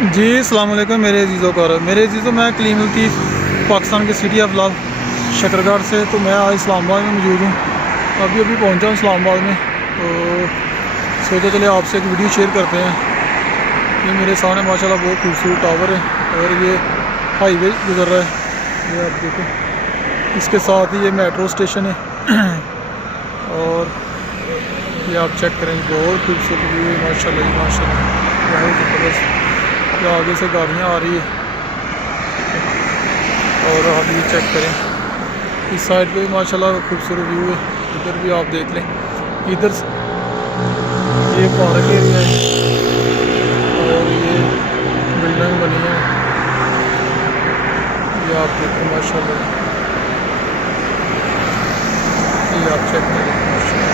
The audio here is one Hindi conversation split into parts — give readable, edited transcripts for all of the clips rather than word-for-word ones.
जी अस्सलाम वालेकुम मेरे अजीज़ों का मेरे अजीज़ों, मैं कलीम लतीफ़ पाकिस्तान के सिटी ऑफ लव शकरगढ़ से। तो मैं आज इस्लामाबाद में मौजूद हूँ। अभी पहुँचा हूँ इस्लामाबाद में, तो सोचा चले आपसे एक वीडियो शेयर करते हैं। ये मेरे सामने माशाल्लाह बहुत खूबसूरत टावर है और ये हाईवे गुजर रहा है, ये आप देखो। इसके साथ ही ये मेट्रो स्टेशन है और ये आप चेक करें, बहुत खूबसूरत व्यू है माशाल्लाह, ये माशाल्लाह बहुत ज़बरदस्त। आगे से गाड़ियाँ आ रही है और आप ये चेक करें, इस साइड पे माशाल्लाह खूबसूरत व्यू है। इधर भी आप देख लें, इधर ये पार्क एरिया है और ये बिल्डिंग बनी है, ये आप देखें माशाल्लाह, ये आप चेक करें माशाल्लाह।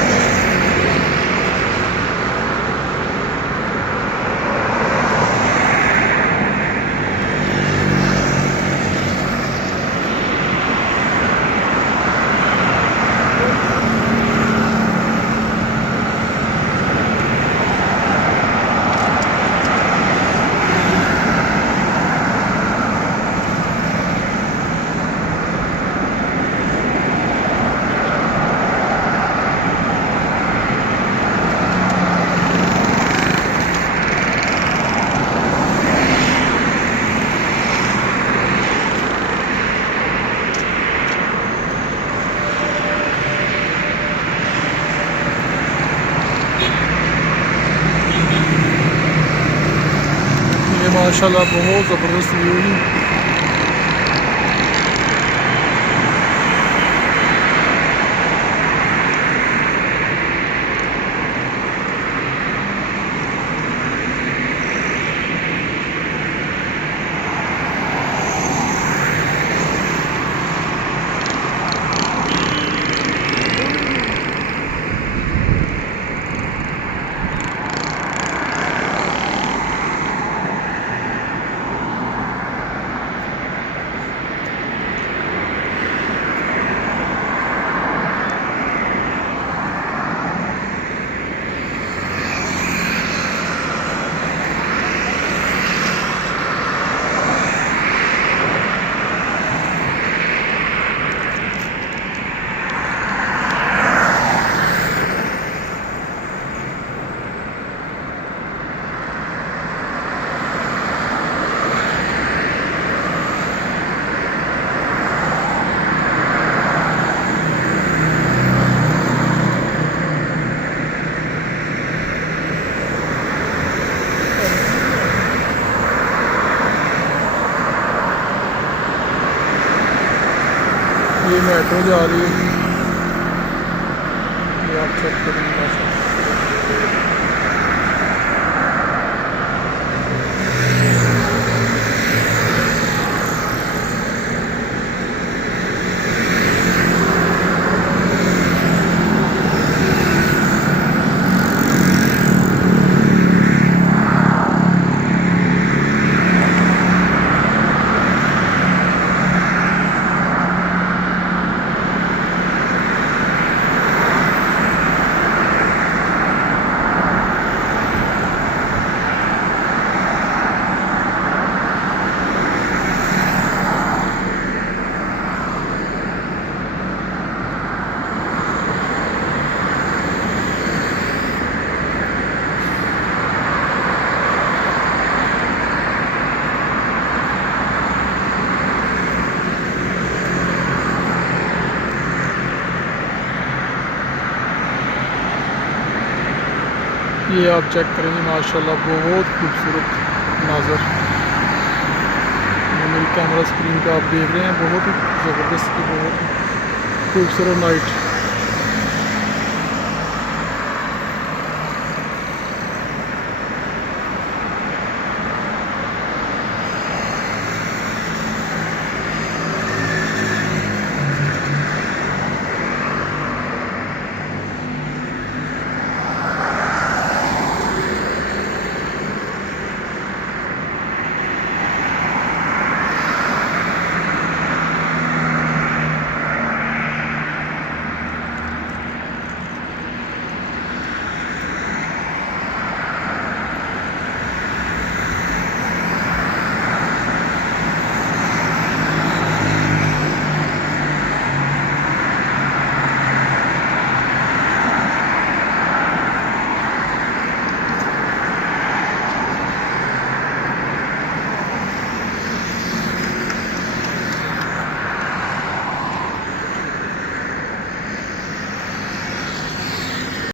ये माशाल्लाह बहुत ज़बरदस्त व्यू है। ये मेट्रो जा रही है, ये आप चेक करेंगे माशाल्लाह। ये आप चेक करेंगे माशाल्लाह बहुत खूबसूरत नाज़र, ये मेरी कैमरा स्क्रीन पे आप देख रहे हैं, बहुत ही ज़बरदस्त, बहुत ही खूबसूरत नाइट।